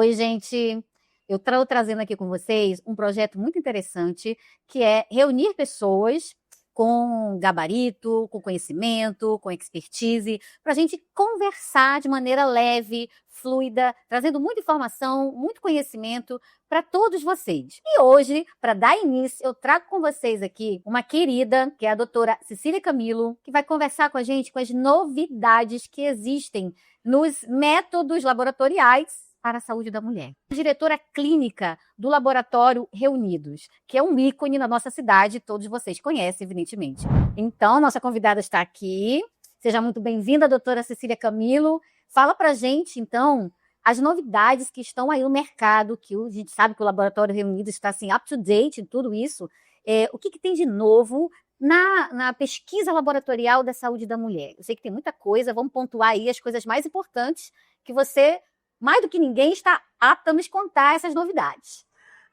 Oi, gente. Eu estou trazendo aqui com vocês um projeto muito interessante, que é reunir pessoas com gabarito, com conhecimento, com expertise, para a gente conversar de maneira leve, fluida, trazendo muita informação, muito conhecimento para todos vocês. E hoje, para dar início, eu trago com vocês aqui uma querida, que é a doutora Cecília Camilo, que vai conversar com a gente com as novidades que existem nos métodos laboratoriais para a saúde da mulher. Diretora clínica do Laboratório Reunidos, que é um ícone na nossa cidade, todos vocês conhecem, evidentemente. Então, nossa convidada está aqui. Seja muito bem-vinda, doutora Cecília Camilo. Fala pra gente, então, as novidades que estão aí no mercado, que a gente sabe que o Laboratório Reunidos está assim, up to date em tudo isso. O que tem de novo na pesquisa laboratorial da saúde da mulher? Eu sei que tem muita coisa, vamos pontuar aí as coisas mais importantes que você, mais do que ninguém, está apta a nos contar essas novidades.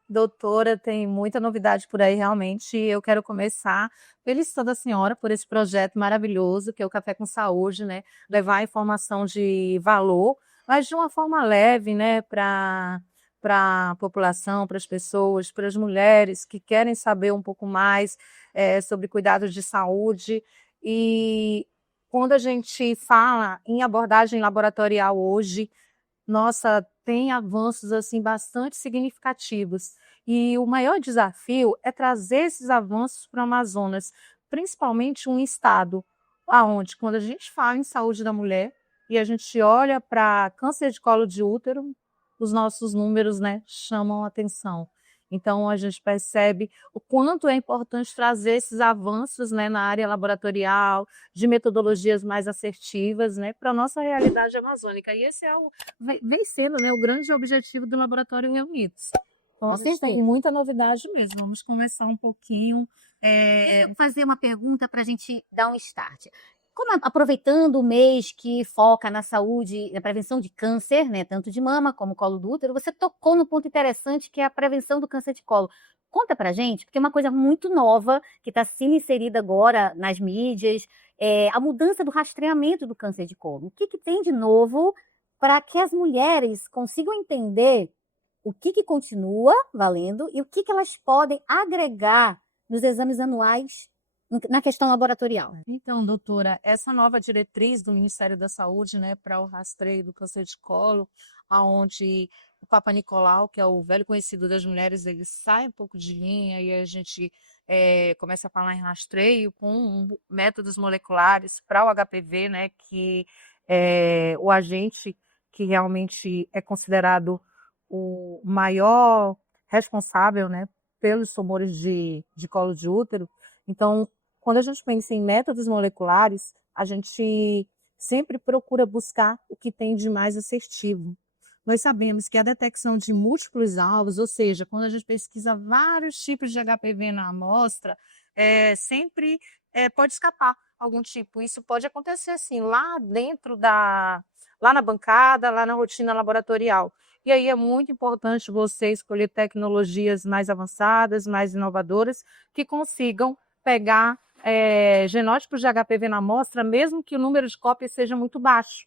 Doutora, tem muita novidade por aí, realmente. Eu quero começar felicitando a senhora por esse projeto maravilhoso, que é o Café com Saúde, né? Levar informação de valor, mas de uma forma leve, né? Para a população, para as pessoas, para as mulheres que querem saber um pouco mais sobre cuidados de saúde. E quando a gente fala em abordagem laboratorial hoje, nossa, tem avanços assim bastante significativos. E o maior desafio é trazer esses avanços para o Amazonas, principalmente um estado aonde, quando a gente fala em saúde da mulher e a gente olha para câncer de colo de útero, os nossos números, né, chamam a atenção. Então, a gente percebe o quanto é importante trazer esses avanços, né, na área laboratorial, de metodologias mais assertivas, né, para a nossa realidade amazônica. E esse vem sendo, né, o grande objetivo do Laboratório Reunidos. Então, a gente tem muita novidade mesmo. Vamos começar um pouquinho. Vou fazer uma pergunta para a gente dar um start. Aproveitando o mês que foca na saúde, na prevenção de câncer, né, tanto de mama como colo do útero, você tocou no ponto interessante que é a prevenção do câncer de colo. Conta pra gente, porque é uma coisa muito nova que está sendo inserida agora nas mídias, a mudança do rastreamento do câncer de colo. O que tem de novo para que as mulheres consigam entender o que continua valendo e o que elas podem agregar nos exames anuais na questão laboratorial? Então, doutora, essa nova diretriz do Ministério da Saúde, né, para o rastreio do câncer de colo, aonde o Papa Nicolau, que é o velho conhecido das mulheres, ele sai um pouco de linha e a gente começa a falar em rastreio com métodos moleculares para o HPV, né, que é o agente que realmente é considerado o maior responsável, né, pelos tumores de colo de útero. Então, quando a gente pensa em métodos moleculares, a gente sempre procura buscar o que tem de mais assertivo. Nós sabemos que a detecção de múltiplos alvos, ou seja, quando a gente pesquisa vários tipos de HPV na amostra, sempre pode escapar algum tipo. Isso pode acontecer assim, lá na bancada, lá na rotina laboratorial. E aí é muito importante você escolher tecnologias mais avançadas, mais inovadoras, que consigam pegar genótipos de HPV na amostra, mesmo que o número de cópias seja muito baixo.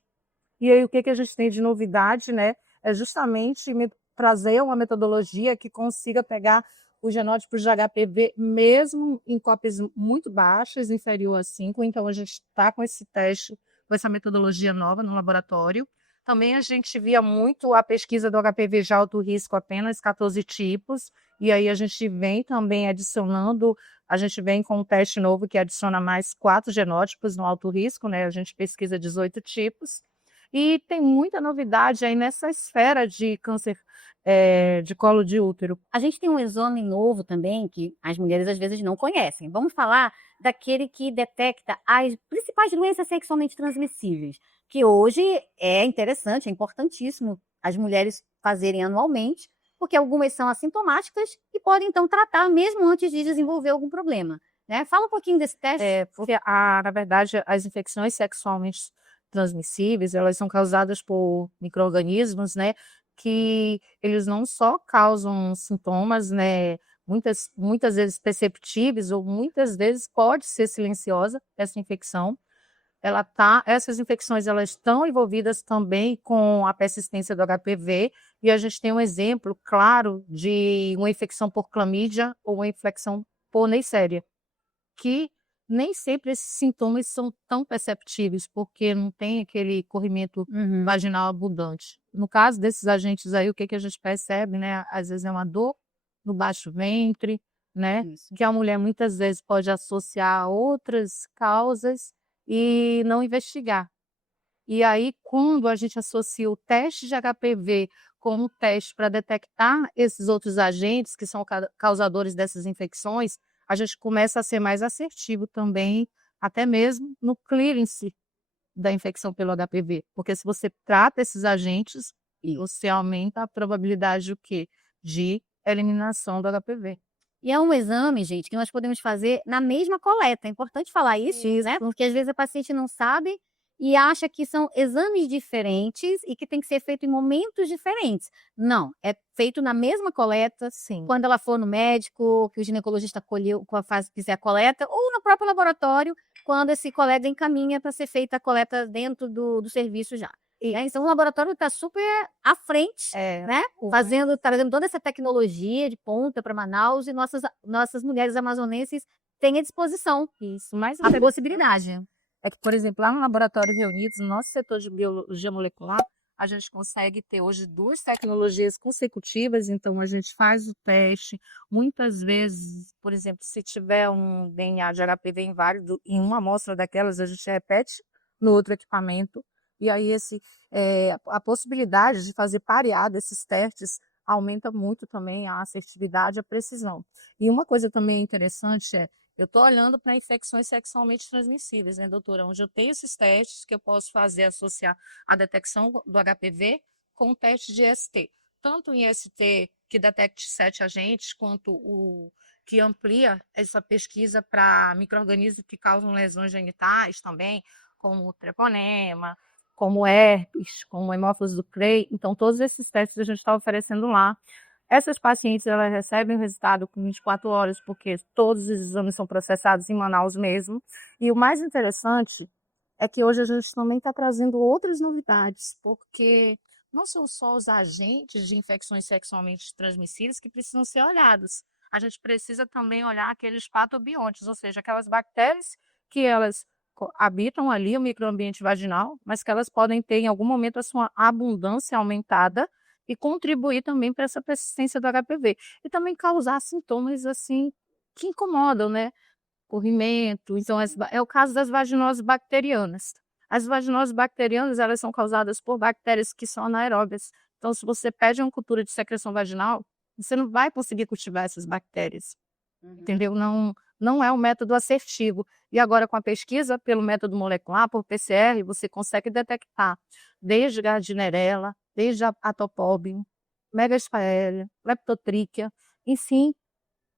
E aí o que a gente tem de novidade, né? É justamente trazer uma metodologia que consiga pegar os genótipos de HPV mesmo em cópias muito baixas, inferior a 5. Então a gente está com esse teste, com essa metodologia nova no laboratório. Também a gente via muito a pesquisa do HPV de alto risco, apenas 14 tipos, e aí a gente vem também adicionando, a gente vem com um teste novo que adiciona mais 4 genótipos no alto risco, né? A gente pesquisa 18 tipos, e tem muita novidade aí nessa esfera de câncer de colo de útero. A gente tem um exame novo também, que as mulheres às vezes não conhecem. Vamos falar daquele que detecta as principais doenças sexualmente transmissíveis, que hoje é interessante, é importantíssimo as mulheres fazerem anualmente, porque algumas são assintomáticas e podem então tratar mesmo antes de desenvolver algum problema, né? Fala um pouquinho desse teste. Porque, na verdade, as infecções sexualmente transmissíveis, elas são causadas por micro-organismos, né, que eles não só causam sintomas, né, muitas vezes perceptíveis, ou muitas vezes pode ser silenciosa essa infecção, essas infecções elas estão envolvidas também com a persistência do HPV, e a gente tem um exemplo claro de uma infecção por clamídia ou uma infecção por Neisseria, que nem sempre esses sintomas são tão perceptíveis, porque não tem aquele corrimento vaginal abundante. No caso desses agentes aí, o que a gente percebe, né? Às vezes é uma dor no baixo ventre, né? Isso. Que a mulher muitas vezes pode associar a outras causas e não investigar. E aí, quando a gente associa o teste de HPV com um teste para detectar esses outros agentes que são causadores dessas infecções, a gente começa a ser mais assertivo também, até mesmo no clearance da infecção pelo HPV. Porque se você trata esses agentes, você aumenta a probabilidade o quê? De eliminação do HPV. E é um exame, gente, que nós podemos fazer na mesma coleta. É importante falar isso, né? Porque às vezes a paciente não sabe e acha que são exames diferentes e que tem que ser feito em momentos diferentes. Não, é feito na mesma coleta. Sim. Quando ela for no médico, que o ginecologista fizer a coleta, ou no próprio laboratório, quando esse colega encaminha para ser feita a coleta dentro do serviço já. Então, o laboratório está super à frente, né? Trazendo toda essa tecnologia de ponta para Manaus, e nossas mulheres amazonenses têm à disposição Isso, mas a possibilidade. É que, por exemplo, lá no Laboratório Reunidos, no nosso setor de biologia molecular, a gente consegue ter hoje 2 tecnologias consecutivas, então a gente faz o teste. Muitas vezes, por exemplo, se tiver um DNA de HPV inválido em uma amostra daquelas, a gente repete no outro equipamento. E aí a possibilidade de fazer pareado esses testes aumenta muito também a assertividade e a precisão. E uma coisa também interessante eu estou olhando para infecções sexualmente transmissíveis, né, doutora? Onde eu tenho esses testes que eu posso fazer, associar a detecção do HPV com o teste de IST. Tanto o IST, que detecte 7 agentes, quanto o que amplia essa pesquisa para micro-organismos que causam lesões genitais também, como o treponema, como herpes, como hemófilos do Cray. Então, todos esses testes a gente está oferecendo lá. Essas pacientes, elas recebem o resultado com 24 horas, porque todos os exames são processados em Manaus mesmo. E o mais interessante é que hoje a gente também está trazendo outras novidades, porque não são só os agentes de infecções sexualmente transmissíveis que precisam ser olhados. A gente precisa também olhar aqueles patobiontes, ou seja, aquelas bactérias que elas habitam ali o microambiente vaginal, mas que elas podem ter em algum momento a sua abundância aumentada e contribuir também para essa persistência do HPV. E também causar sintomas assim que incomodam, né? Corrimento. Então, é o caso das vaginoses bacterianas. As vaginoses bacterianas, elas são causadas por bactérias que são anaeróbias. Então, se você pede uma cultura de secreção vaginal, você não vai conseguir cultivar essas bactérias. Entendeu? Não é um método assertivo. E agora, com a pesquisa pelo método molecular, por PCR, você consegue detectar desde Gardnerella, desde a Topóbio, Megasphaeria, Leptotrichia, enfim,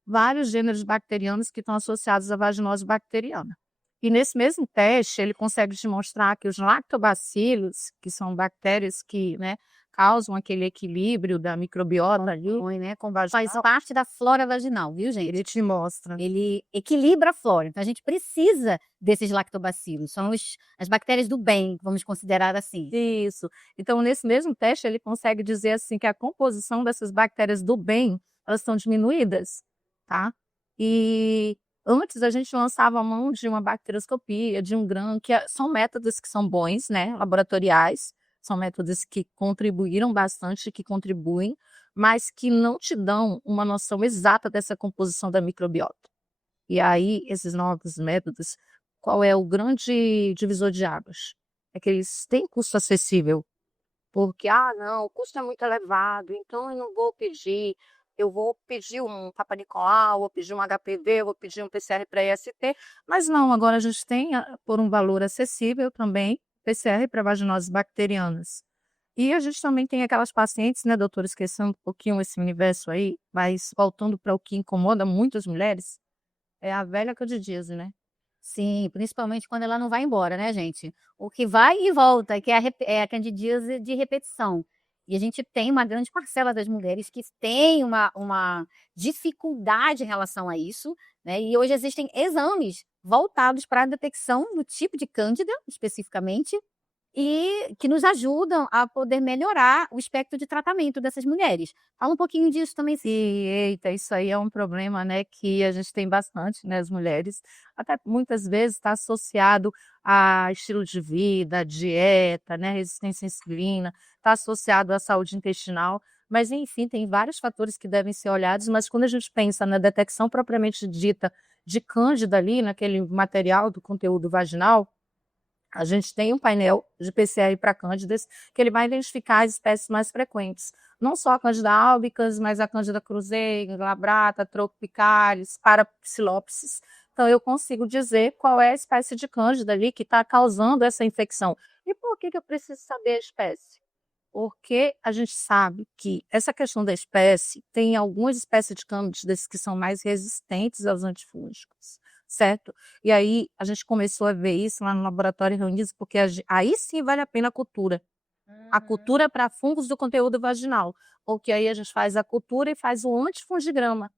vários gêneros bacterianos que estão associados à vaginose bacteriana. E nesse mesmo teste, ele consegue demonstrar que os lactobacilos, que são bactérias que, né, causam aquele equilíbrio da microbiota ali, né, faz parte da flora vaginal, viu, gente? Ele te mostra. Ele equilibra a flora. Então, a gente precisa desses lactobacilos. São as bactérias do bem, vamos considerar assim. Isso. Então, nesse mesmo teste, ele consegue dizer assim que a composição dessas bactérias do bem, elas estão diminuídas, tá? E antes a gente lançava a mão de uma bacterioscopia, de um GRAM, são métodos que são bons, né, laboratoriais, são métodos que contribuíram bastante, que contribuem, mas que não te dão uma noção exata dessa composição da microbiota. E aí, esses novos métodos, qual é o grande divisor de águas? É que eles têm custo acessível, porque, não, o custo é muito elevado, então eu não vou pedir, eu vou pedir um Papa Nicolau, vou pedir um HPV, vou pedir um PCR para IST, mas não, agora a gente tem, por um valor acessível também, PCR para vaginoses bacterianas. E a gente também tem aquelas pacientes, né, doutora, esquecendo um pouquinho esse universo aí, mas voltando para o que incomoda muitas mulheres, é a velha candidíase, né? Sim, principalmente quando ela não vai embora, né, gente? O que vai e volta, que é a candidíase de repetição. E a gente tem uma grande parcela das mulheres que tem uma dificuldade em relação a isso, né? E hoje existem exames voltados para a detecção do tipo de cândida, especificamente, e que nos ajudam a poder melhorar o espectro de tratamento dessas mulheres. Fala um pouquinho disso também. E, eita, isso aí é um problema, né, que a gente tem bastante, né, as mulheres. Até muitas vezes está associado a estilo de vida, dieta, né, resistência à insulina, está associado à saúde intestinal. Mas, enfim, tem vários fatores que devem ser olhados, mas quando a gente pensa na detecção propriamente dita de cândida ali, naquele material do conteúdo vaginal, a gente tem um painel de PCR para cândidas que ele vai identificar as espécies mais frequentes. Não só a Candida albicans, mas a Candida krusei, glabrata, tropicalis, parapsilopsis. Então, eu consigo dizer qual é a espécie de cândida ali que está causando essa infecção. E por que eu preciso saber a espécie? Porque a gente sabe que essa questão da espécie, tem algumas espécies de cândidas que são mais resistentes aos antifúngicos, certo? E aí a gente começou a ver isso lá no laboratório Reunidos, porque aí sim vale a pena a cultura. A cultura para fungos do conteúdo vaginal, porque aí a gente faz a cultura e faz o antifungigrama.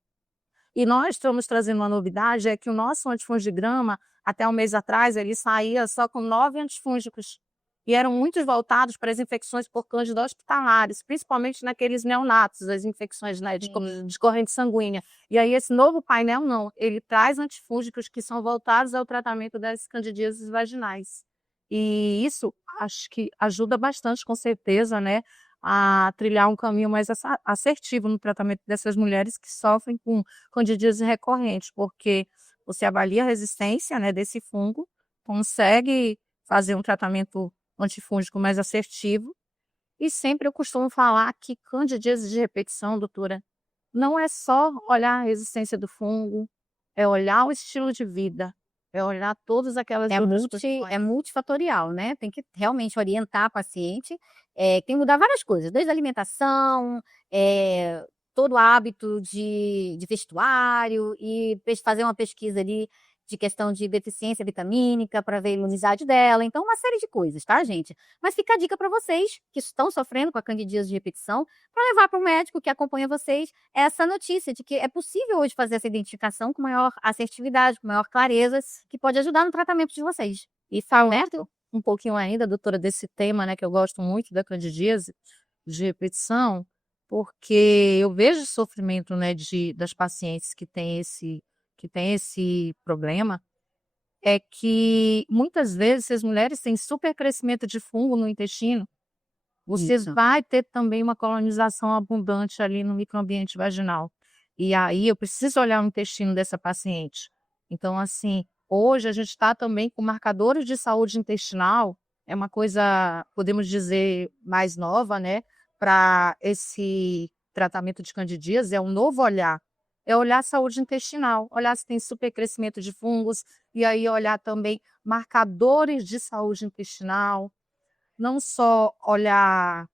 E nós estamos trazendo uma novidade, é que o nosso antifungigrama, até um mês atrás, ele saía só com 9 antifúngicos. E eram muitos voltados para as infecções por cândida hospitalares, principalmente naqueles neonatos, as infecções, né, de corrente sanguínea. E aí esse novo painel não, ele traz antifúngicos que são voltados ao tratamento das candidíases vaginais. E isso acho que ajuda bastante, com certeza, né, a trilhar um caminho mais assertivo no tratamento dessas mulheres que sofrem com candidíase recorrente, porque você avalia a resistência, né, desse fungo, consegue fazer um tratamento antifúngico mais assertivo. E sempre eu costumo falar que candidíase de repetição, doutora, não é só olhar a resistência do fungo, é olhar o estilo de vida, é olhar todas aquelas outras questões. É multifatorial, né, tem que realmente orientar a paciente, tem que mudar várias coisas, desde a alimentação, todo o hábito de vestuário e fazer uma pesquisa ali de questão de deficiência vitamínica para ver a imunidade dela, então uma série de coisas, tá, gente. Mas fica a dica para vocês que estão sofrendo com a candidíase de repetição, para levar para o médico que acompanha vocês essa notícia de que é possível hoje fazer essa identificação com maior assertividade, com maior clareza, que pode ajudar no tratamento de vocês. E falando um pouquinho ainda, doutora, desse tema, né, que eu gosto muito da candidíase de repetição, porque eu vejo o sofrimento, né, das pacientes que têm esse problema, é que muitas vezes, se as mulheres têm supercrescimento de fungo no intestino, você Isso. vai ter também uma colonização abundante ali no microambiente vaginal. E aí eu preciso olhar o intestino dessa paciente. Então, assim, hoje a gente está também com marcadores de saúde intestinal, é uma coisa, podemos dizer, mais nova, né, para esse tratamento de candidíase, é um novo olhar. É olhar a saúde intestinal, olhar se tem supercrescimento de fungos, e aí olhar também marcadores de saúde intestinal, não só olhar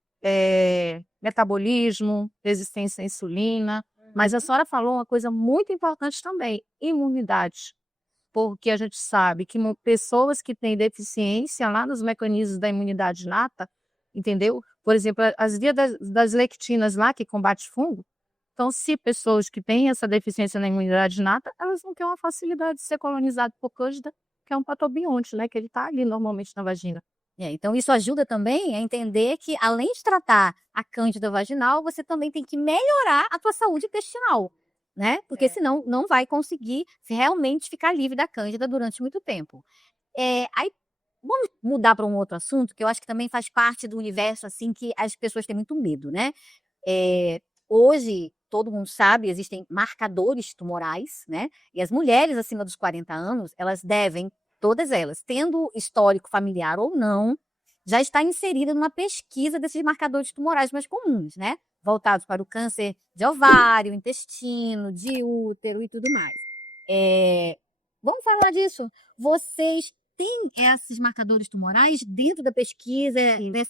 metabolismo, resistência à insulina, mas a senhora falou uma coisa muito importante também, imunidade. Porque a gente sabe que pessoas que têm deficiência lá nos mecanismos da imunidade inata, entendeu? Por exemplo, as vias das lectinas lá que combate fungo, então se pessoas que têm essa deficiência na imunidade inata, elas vão ter uma facilidade de ser colonizadas por cândida, que é um patobionte, né, que ele está ali normalmente na vagina. Então isso ajuda também a entender que, além de tratar a cândida vaginal, você também tem que melhorar a tua saúde intestinal, né, porque senão não vai conseguir realmente ficar livre da cândida durante muito tempo. Aí vamos mudar para um outro assunto, que eu acho que também faz parte do universo, assim, que as pessoas têm muito medo, né. Hoje, todo mundo sabe, existem marcadores tumorais, né, e as mulheres acima dos 40 anos, elas devem, todas elas, tendo histórico familiar ou não, já está inserida numa pesquisa desses marcadores tumorais mais comuns, né, voltados para o câncer de ovário, intestino, de útero e tudo mais. Vamos falar disso. Vocês têm esses marcadores tumorais dentro da pesquisa,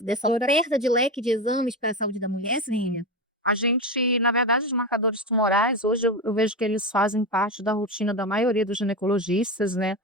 dessa oferta de leque de exames para a saúde da mulher, Cíntia? A gente, na verdade, os marcadores tumorais, hoje eu vejo que eles fazem parte da rotina da maioria dos ginecologistas, né,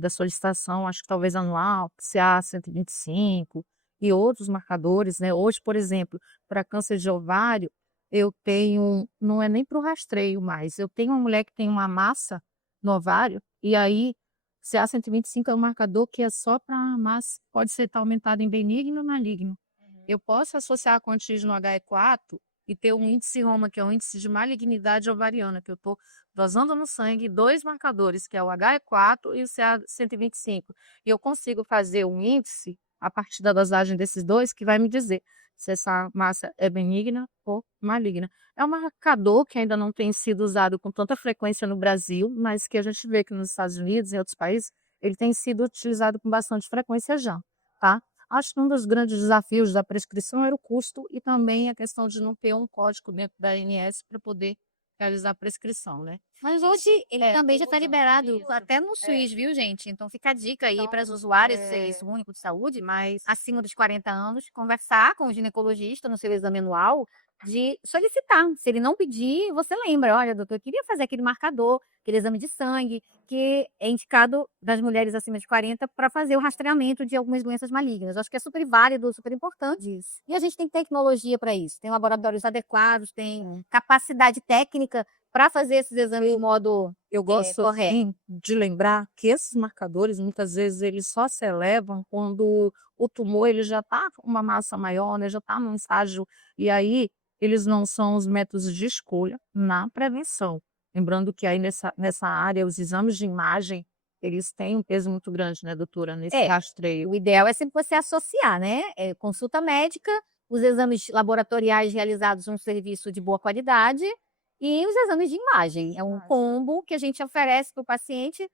da solicitação, acho que talvez anual, PCA 125, e outros marcadores, né? Hoje, por exemplo, para câncer de ovário, eu tenho, não é nem para o rastreio mais, eu tenho uma mulher que tem uma massa no ovário, e aí CA 125 é um marcador que é só para massa, pode ser tá aumentado em benigno ou maligno. Eu posso associar com antígeno HE4 e ter um índice Roma, que é um índice de malignidade ovariana, que eu estou dosando no sangue dois marcadores, que é o HE4 e o CA 125. E eu consigo fazer um índice a partir da dosagem desses dois, que vai me dizer se essa massa é benigna ou maligna. É um marcador que ainda não tem sido usado com tanta frequência no Brasil, mas que a gente vê que nos Estados Unidos e em outros países, ele tem sido utilizado com bastante frequência já, tá? Acho que um dos grandes desafios da prescrição era o custo e também a questão de não ter um código dentro da ANS para poder realizar a prescrição, né? Mas hoje ele também já está liberado até no SUS, viu, gente? Então fica a dica aí para as usuárias do Serviço Único de Saúde, Mas acima dos 40 anos, conversar com o ginecologista no seu exame anual, de solicitar. Se ele não pedir, você lembra, olha, doutor, eu queria fazer aquele marcador, aquele exame de sangue, que é indicado das mulheres acima de 40 para fazer o rastreamento de algumas doenças malignas. Acho que é super válido, super importante isso. E a gente tem tecnologia para isso, tem laboratórios adequados, tem capacidade técnica para fazer esses exames de modo eu gosto correto. assim, de lembrar que esses marcadores, muitas vezes, eles só se elevam quando o tumor ele já está com uma massa maior, né, já está num estágio, e aí eles não são os métodos de escolha na prevenção. Lembrando que aí nessa área, os exames de imagem, eles têm um peso muito grande, né, doutora, nesse rastreio. O ideal é sempre você associar, né? Consulta médica, os exames laboratoriais realizados num serviço de boa qualidade e os exames de imagem. É um combo que a gente oferece para o paciente.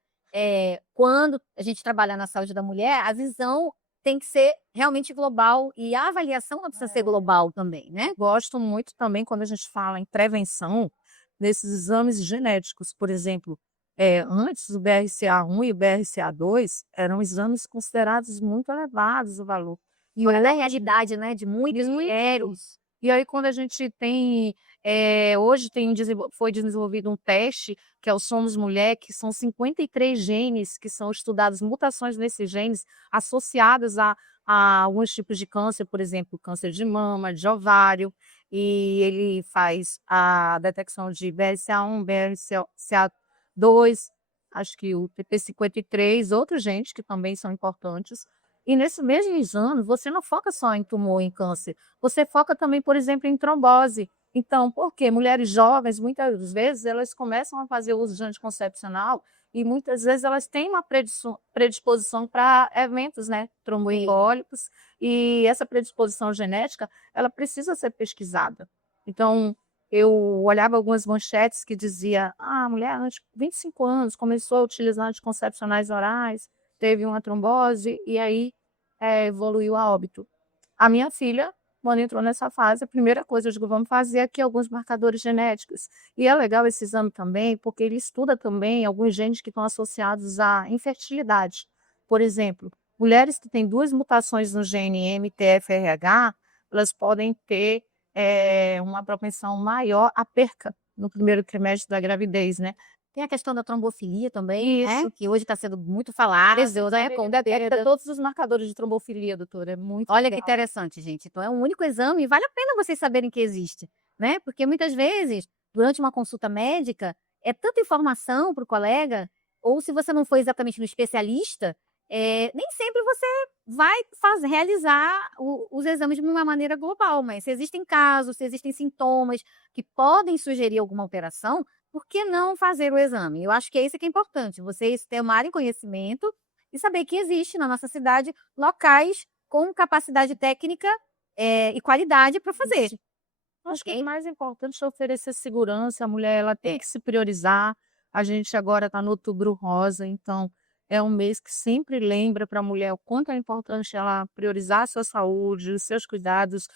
Quando a gente trabalha na saúde da mulher, a visão tem que ser realmente global e a avaliação não precisa ser global também, né? Gosto muito também quando a gente fala em prevenção, desses exames genéticos, por exemplo, antes o BRCA1 e o BRCA2 eram exames considerados muito elevados o valor. E Olha a realidade, né, de muitas mulheres. E aí quando a gente tem, hoje foi desenvolvido um teste, que é o Somos Mulher, que são 53 genes que são estudados, mutações nesses genes associadas a alguns tipos de câncer, por exemplo, câncer de mama, de ovário, e ele faz a detecção de BRCA1, BRCA2, acho que o TP53, outros genes que também são importantes. E nesse mesmo exame, você não foca só em tumor, em câncer, você foca também, por exemplo, em trombose. Então, por quê? Mulheres jovens, muitas vezes, elas começam a fazer uso de anticoncepcional e muitas vezes elas têm uma predisposição para eventos, né, tromboembólicos, e essa predisposição genética, ela precisa ser pesquisada. Então, eu olhava algumas manchetes que dizia, a mulher antes de 25 anos começou a utilizar anticoncepcionais orais, teve uma trombose e aí evoluiu a óbito. A minha filha, quando entrou nessa fase, a primeira coisa eu digo, vamos fazer aqui alguns marcadores genéticos. E é legal esse exame também, porque ele estuda também alguns genes que estão associados à infertilidade. Por exemplo, mulheres que têm duas mutações no gene MTFRH, elas podem ter uma propensão maior à perca no primeiro trimestre da gravidez, né? Tem a questão da trombofilia também, né? Isso. Que hoje está sendo muito falada, né? Detecta todos os marcadores de trombofilia, doutora. É muito Olha que legal. interessante, gente. Então é um único exame e vale a pena vocês saberem que existe, né? Porque muitas vezes, durante uma consulta médica, é tanta informação para o colega, ou se você não for exatamente no especialista, nem sempre você vai realizar os exames de uma maneira global, mas se existem casos, se existem sintomas que podem sugerir alguma alteração, por que não fazer o exame? Eu acho que é isso que é importante, vocês tomarem conhecimento e saber que existe na nossa cidade locais com capacidade técnica e qualidade para fazer. Acho que o mais importante é oferecer segurança, a mulher ela tem que se priorizar. A gente agora está no Outubro Rosa, então é um mês que sempre lembra para a mulher o quanto é importante ela priorizar a sua saúde, os seus cuidados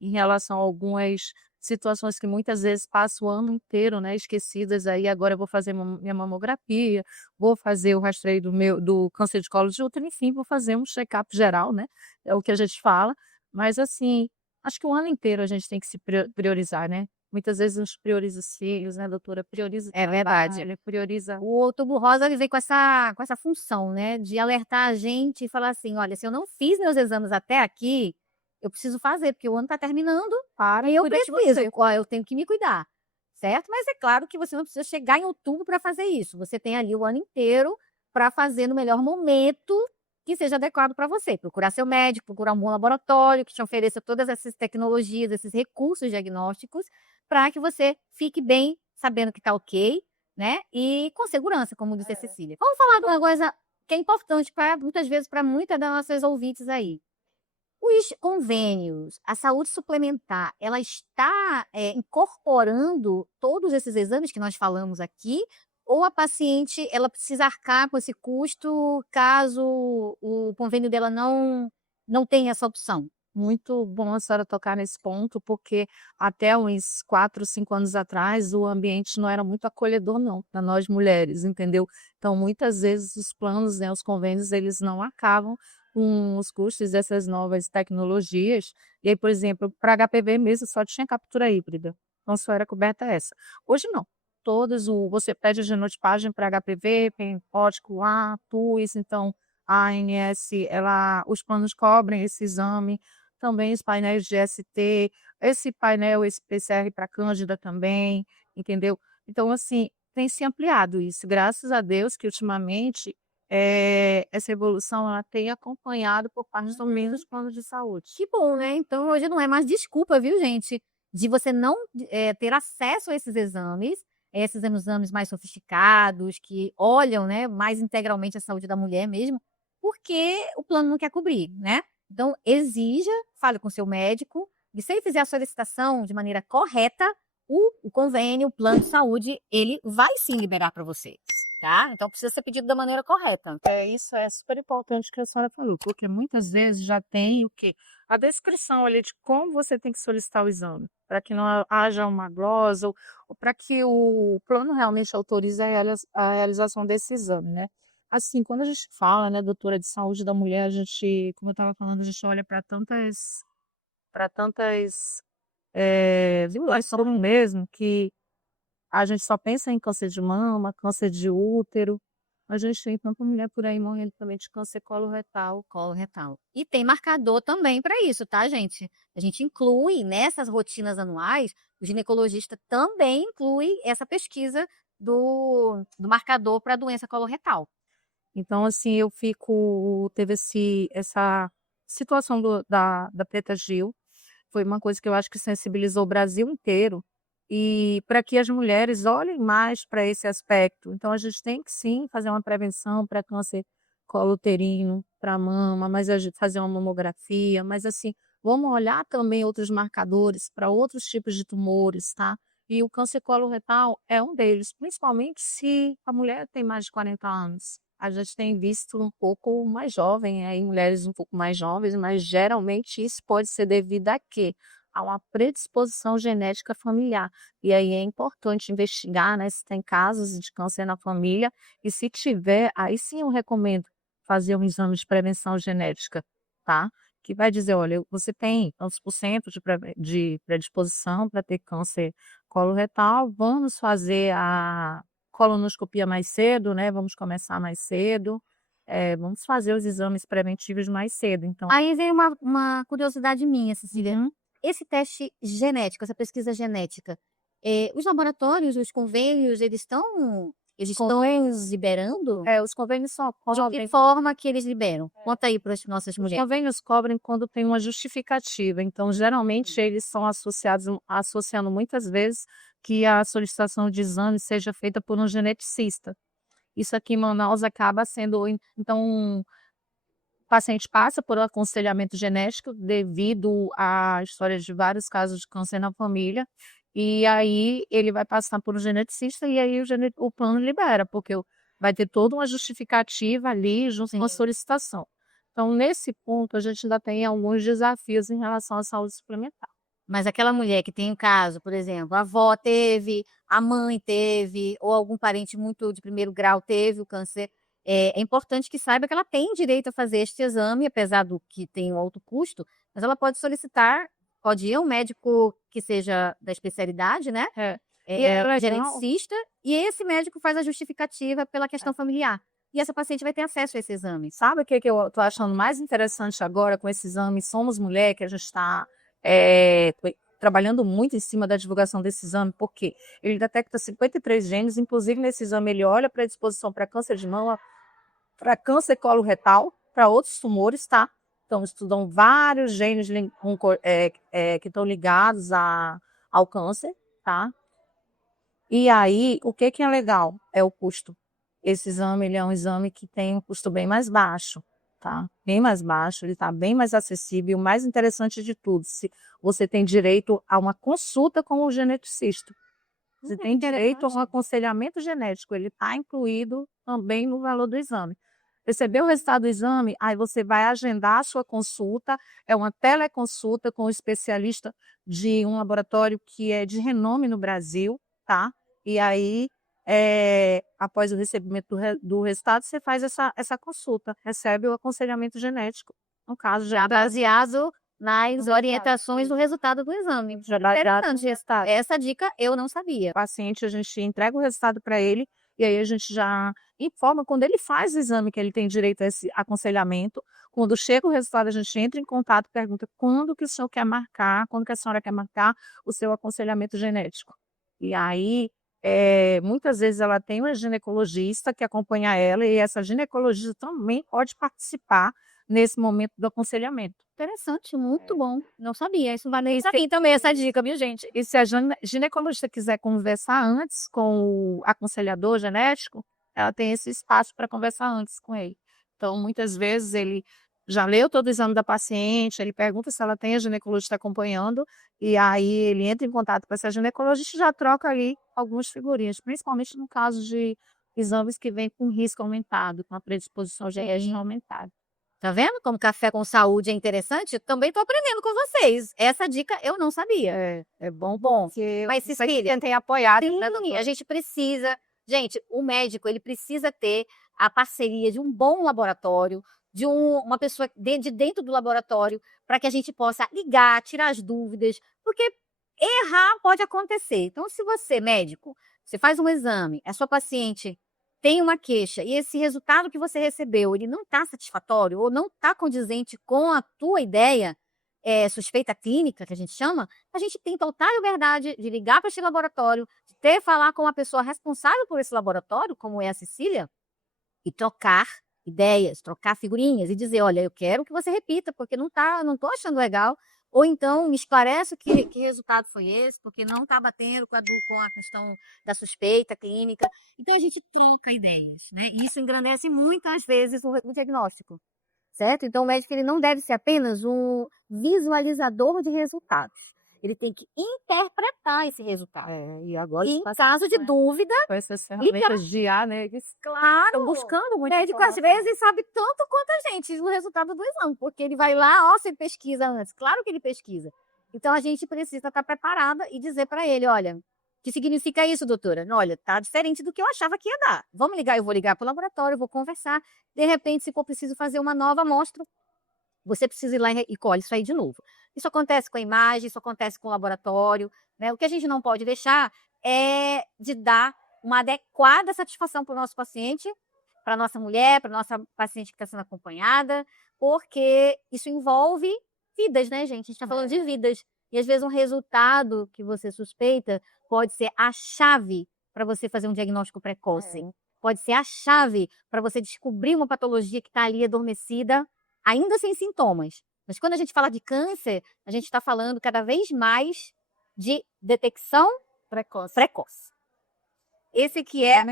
em relação a algumas situações que muitas vezes passam o ano inteiro, né, esquecidas. Aí agora eu vou fazer minha mamografia, vou fazer o rastreio do câncer de colo de útero, enfim, vou fazer um check-up geral, né? É o que a gente fala. Mas assim, acho que o ano inteiro a gente tem que se priorizar, né? muitas vezes a gente prioriza os filhos, né, doutora? Prioriza o É verdade. trabalho, prioriza O Outubro Rosa ele vem com essa função, né, de alertar a gente e falar assim: "Olha, se eu não fiz meus exames até aqui, eu preciso fazer, porque o ano está terminando para e e eu cuida de preciso, você. ó, eu tenho que me cuidar", certo? Mas é claro que você não precisa chegar em outubro para fazer isso, você tem ali o ano inteiro para fazer no melhor momento que seja adequado para você. Procurar seu médico, procurar um bom laboratório que te ofereça todas essas tecnologias, esses recursos diagnósticos, para que você fique bem, sabendo que está ok, né, e com segurança, como disse a Cecília. Vamos falar de uma coisa que é importante para muitas vezes para muitas das nossas ouvintes aí. Os convênios, a saúde suplementar, ela está, incorporando todos esses exames que nós falamos aqui, ou a paciente ela precisa arcar com esse custo caso o convênio dela não tenha essa opção? Muito bom a senhora tocar nesse ponto, porque até uns 4, 5 anos atrás, o ambiente não era muito acolhedor não, para nós mulheres, entendeu. Então muitas vezes os planos, né, os convênios, eles não acabam com os custos dessas novas tecnologias. E aí, por exemplo, para HPV mesmo só tinha captura híbrida, então só era coberta essa. Hoje não, todas o você pede a genotipagem para HPV, tem código A, TUS, então a ANS, ela os planos cobrem esse exame, também os painéis de ST, esse painel, esse PCR para Cândida também, entendeu? Então, assim, tem se ampliado isso, graças a Deus que ultimamente, essa evolução ela tem acompanhado por parte também dos planos de saúde. Que bom, né, então hoje não é mais desculpa, viu gente, de você não, ter acesso a esses exames mais sofisticados, que olham, né, mais integralmente a saúde da mulher mesmo, porque o plano não quer cobrir, né. Então exija, fale com seu médico, e se ele fizer a solicitação de maneira correta, o convênio, o plano de saúde, ele vai sim liberar para você, tá. Então precisa ser pedido da maneira correta. Isso é super importante que a senhora falou, porque muitas vezes já tem o quê? A descrição ali de como você tem que solicitar o exame, para que não haja uma glosa ou para que o plano realmente autorize a realização desse exame, né. Assim, quando a gente fala, né, doutora, de saúde da mulher, a gente, como eu estava falando, a gente olha para tantas, violações mesmo, que a gente só pensa em câncer de mama, câncer de útero, a gente tem tanta mulher por aí morrendo também de câncer coloretal. Coloretal. E tem marcador também para isso, tá, gente? A gente inclui nessas rotinas anuais, o ginecologista também inclui essa pesquisa do marcador para a doença coloretal. Então, assim, teve essa situação da Preta Gil, foi uma coisa que eu acho que sensibilizou o Brasil inteiro, e para que as mulheres olhem mais para esse aspecto. Então a gente tem que sim fazer uma prevenção para câncer colo uterino, para mama, mas a gente fazer uma mamografia, mas assim, vamos olhar também outros marcadores para outros tipos de tumores, tá? E o câncer coloretal é um deles, principalmente se a mulher tem mais de 40 anos. A gente tem visto um pouco mais jovem, aí mulheres um pouco mais jovens, mas geralmente isso pode ser devido a quê? A uma predisposição genética familiar. E aí é importante investigar, né, se tem casos de câncer na família, e se tiver, aí sim eu recomendo fazer um exame de prevenção genética, tá? Que vai dizer, olha, você tem tantos por cento de predisposição para ter câncer coloretal, vamos fazer a colonoscopia mais cedo, né, vamos começar mais cedo, vamos fazer os exames preventivos mais cedo, então Aí vem uma curiosidade minha, Cecília. uhum. Esse teste genético, essa pesquisa genética, os laboratórios, os convênios, eles estão liberando? Os convênios só De cobrem que forma que eles liberam? Conta aí para as nossas os mulheres. convênios cobrem quando tem uma justificativa, então geralmente eles são associando muitas vezes que a solicitação de exame seja feita por um geneticista. Isso aqui em Manaus acaba sendo então, o paciente passa por um aconselhamento genético devido à história de vários casos de câncer na família, e aí ele vai passar por um geneticista e aí o plano libera, porque vai ter toda uma justificativa ali junto com a Sim. solicitação. Então, nesse ponto, a gente ainda tem alguns desafios em relação à saúde suplementar. Mas aquela mulher que tem um caso, por exemplo, a avó teve, a mãe teve, ou algum parente muito de primeiro grau teve o câncer, é importante que saiba que ela tem direito a fazer este exame, apesar do que tem um alto custo, mas ela pode solicitar pode ir um médico que seja da especialidade, né? legal. Geneticista, e esse médico faz a justificativa pela questão familiar. E essa paciente vai ter acesso a esse exame. Sabe o que eu tô achando mais interessante agora com esse exame Somos Mulher, que a gente está trabalhando muito em cima da divulgação desse exame, porque ele detecta 53 genes, inclusive nesse exame ele olha para a predisposição para câncer de mama, para câncer coloretal, para outros tumores, tá? Então, estudam vários genes que estão ligados ao câncer, tá? E aí, o que é legal? É o custo. Esse exame, ele é um exame que tem um custo bem mais baixo, tá? Bem mais baixo, ele está bem mais acessível. E o mais interessante de tudo, se você tem direito a uma consulta com o geneticista. Você tem direito a um aconselhamento genético, ele está incluído também no valor do exame. Recebeu o resultado do exame, aí você vai agendar a sua consulta, é uma teleconsulta com um especialista de um laboratório que é de renome no Brasil, tá? E aí, após o recebimento do resultado, você faz essa consulta, recebe o aconselhamento genético, no caso já Baseado nas orientações do resultado do exame. Interessante resultado. Essa dica eu não sabia. O paciente, a gente entrega o resultado para ele, e aí a gente já informa quando ele faz o exame que ele tem direito a esse aconselhamento. Quando chega o resultado, a gente entra em contato, pergunta quando que o senhor quer marcar, quando que a senhora quer marcar o seu aconselhamento genético. E aí, muitas vezes ela tem uma ginecologista que acompanha ela, e essa ginecologista também pode participar nesse momento do aconselhamento. Interessante, muito bom. Não sabia. Isso vale para mim também, essa dica, viu, gente? E se a ginecologista quiser conversar antes com o aconselhador genético, ela tem esse espaço para conversar antes com ele. Então, muitas vezes, ele já leu todo o exame da paciente, ele pergunta se ela tem a ginecologista acompanhando, e aí ele entra em contato com essa ginecologista e já troca ali algumas figurinhas, principalmente no caso de exames que vêm com risco aumentado, com a predisposição genética aumentada. Tá vendo como café com saúde é interessante? Também tô aprendendo com vocês. Essa dica eu não sabia. É bom, Mas Cecília, tentem apoiar, sim, a gente precisa, gente, o médico, ele precisa ter a parceria de um bom laboratório, de uma pessoa de dentro do laboratório, para que a gente possa ligar, tirar as dúvidas, porque errar pode acontecer. Então, se você, médico, você faz um exame, a sua paciente tem uma queixa e esse resultado que você recebeu, ele não está satisfatório ou não está condizente com a tua ideia, suspeita clínica, que a gente chama, a gente tem total liberdade de ligar para esse laboratório, de falar com a pessoa responsável por esse laboratório, como é a Cecília, e trocar ideias, trocar figurinhas e dizer, olha, eu quero que você repita, porque não estou achando legal, ou então me esclarece que resultado foi esse, porque não está batendo com a questão da suspeita clínica. Então a gente troca ideias, né? E isso engrandece muito, às vezes, o diagnóstico, certo? Então o médico ele não deve ser apenas um visualizador de resultados. Ele tem que interpretar esse resultado. E agora, em caso de dúvida, com essas ferramentas de IA, né? Claro, Estão buscando o muito. médico às vezes sabe tanto quanto a gente o resultado do exame, porque ele vai lá, ó, você pesquisa antes. Claro que ele pesquisa. Então a gente precisa estar preparada e dizer para ele, olha, o que significa isso, doutora? Olha, tá diferente do que eu achava que ia dar. Vamos ligar, eu vou ligar para o laboratório, vou conversar. De repente, se for preciso fazer uma nova amostra, você precisa ir lá e colhe isso aí de novo. Isso acontece com a imagem, isso acontece com o laboratório, né? O que a gente não pode deixar é de dar uma adequada satisfação para o nosso paciente, para a nossa mulher, para a nossa paciente que está sendo acompanhada, porque isso envolve vidas, né, gente? A gente está falando de vidas. E às vezes um resultado que você suspeita pode ser a chave para você fazer um diagnóstico precoce. Pode ser a chave para você descobrir uma patologia que está ali adormecida, ainda sem sintomas. Mas quando a gente fala de câncer, a gente está falando cada vez mais de detecção precoce. Esse que é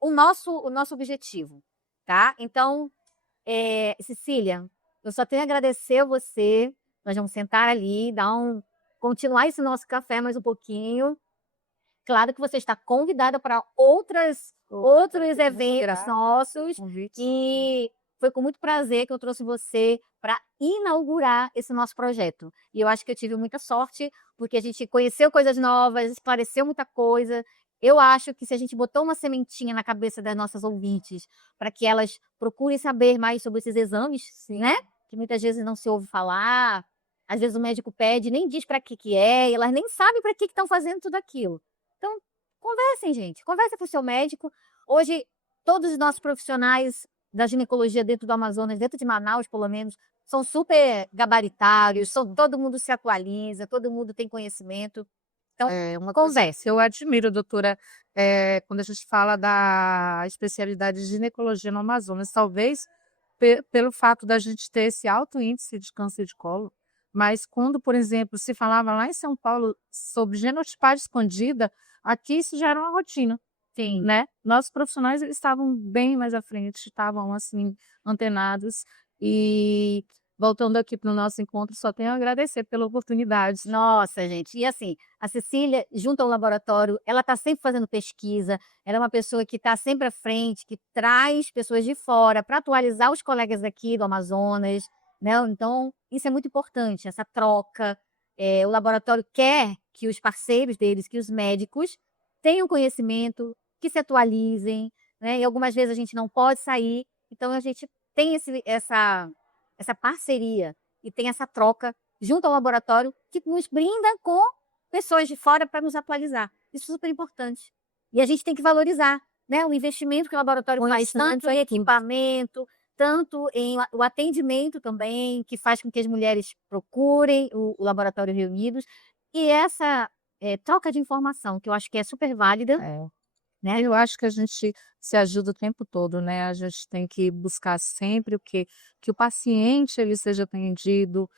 o nosso objetivo, tá? Então, Cecília, eu só tenho a agradecer a você. Nós vamos sentar ali, continuar esse nosso café mais um pouquinho. Claro que você está convidada para outros eventos nossos. E foi com muito prazer que eu trouxe você para inaugurar esse nosso projeto. E eu acho que eu tive muita sorte, porque a gente conheceu coisas novas, esclareceu muita coisa. Eu acho que se a gente botou uma sementinha na cabeça das nossas ouvintes, para que elas procurem saber mais sobre esses exames, né? Que muitas vezes não se ouve falar, Às vezes o médico pede, nem diz para que é, e elas nem sabem para que estão fazendo tudo aquilo. Então, conversem, gente, conversa com o seu médico. Hoje, todos os nossos profissionais da ginecologia dentro do Amazonas, dentro de Manaus, pelo menos, são super gabaritários, todo mundo se atualiza, todo mundo tem conhecimento. Então, É uma coisa que converse. eu admiro, doutora, quando a gente fala da especialidade de ginecologia no Amazonas, talvez pelo fato da gente ter esse alto índice de câncer de colo, mas quando, por exemplo, se falava lá em São Paulo sobre genotipagem escondida, aqui isso já era uma rotina, Sim. né? Nossos profissionais eles estavam bem mais à frente, estavam assim antenados e voltando aqui para o nosso encontro, só tenho a agradecer pela oportunidade. Nossa, gente. E assim, a Cecília, junto ao laboratório, ela está sempre fazendo pesquisa, ela é uma pessoa que está sempre à frente, que traz pessoas de fora para atualizar os colegas aqui do Amazonas, né? Então, isso é muito importante, essa troca. O laboratório quer que os parceiros deles, que os médicos, tenham conhecimento, que se atualizem, né? E algumas vezes a gente não pode sair, então a gente tem essa parceria e tem essa troca junto ao laboratório, que nos brinda com pessoas de fora para nos atualizar. Isso é super importante. E a gente tem que valorizar, né, o investimento que o laboratório faz, tanto em equipamento, tanto em o atendimento também, que faz com que as mulheres procurem o laboratório Reunidos, e essa troca de informação, que eu acho que é super válida, É. né? Eu acho que a gente se ajuda o tempo todo, né, a gente tem que buscar sempre que o paciente ele seja atendido,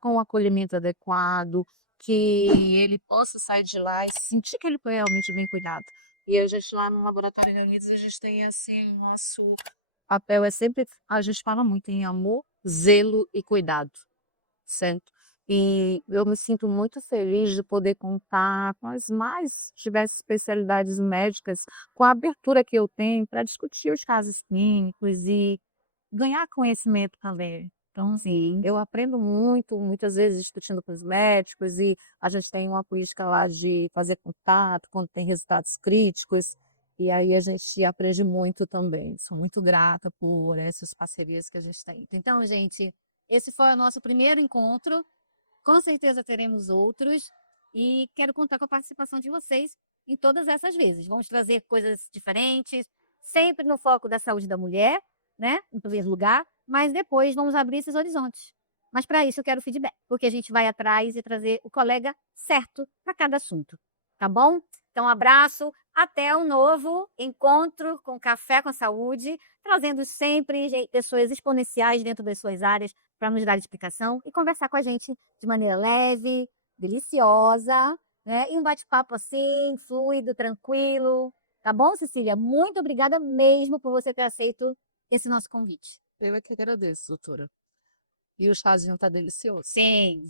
com o acolhimento adequado, que ele possa sair de lá e sentir que ele foi realmente bem cuidado. E a gente lá no Laboratório Reunidos, a gente tem assim, o nosso papel é sempre a gente fala muito em amor, zelo e cuidado. Certo. E eu me sinto muito feliz de poder contar com as mais diversas especialidades médicas, com a abertura que eu tenho para discutir os casos clínicos e ganhar conhecimento também. Então, Sim. eu aprendo muito, muitas vezes discutindo com os médicos e a gente tem uma política lá de fazer contato quando tem resultados críticos, e aí a gente aprende muito também. Sou muito grata por essas parcerias que a gente tem. Então, gente, esse foi o nosso primeiro encontro. Com certeza teremos outros e quero contar com a participação de vocês em todas essas vezes. Vamos trazer coisas diferentes, sempre no foco da saúde da mulher, né? Em primeiro lugar, mas depois vamos abrir esses horizontes. Mas para isso eu quero feedback, porque a gente vai atrás e trazer o colega certo para cada assunto. Tá bom? Então, um abraço, até um novo encontro com Café com Saúde, trazendo sempre pessoas exponenciais dentro das suas áreas para nos dar explicação e conversar com a gente de maneira leve, deliciosa, né? E um bate-papo assim, fluido, tranquilo. Tá bom, Cecília? Muito obrigada mesmo por você ter aceito esse nosso convite. Eu é que agradeço, doutora. E o chazinho tá delicioso. Sim.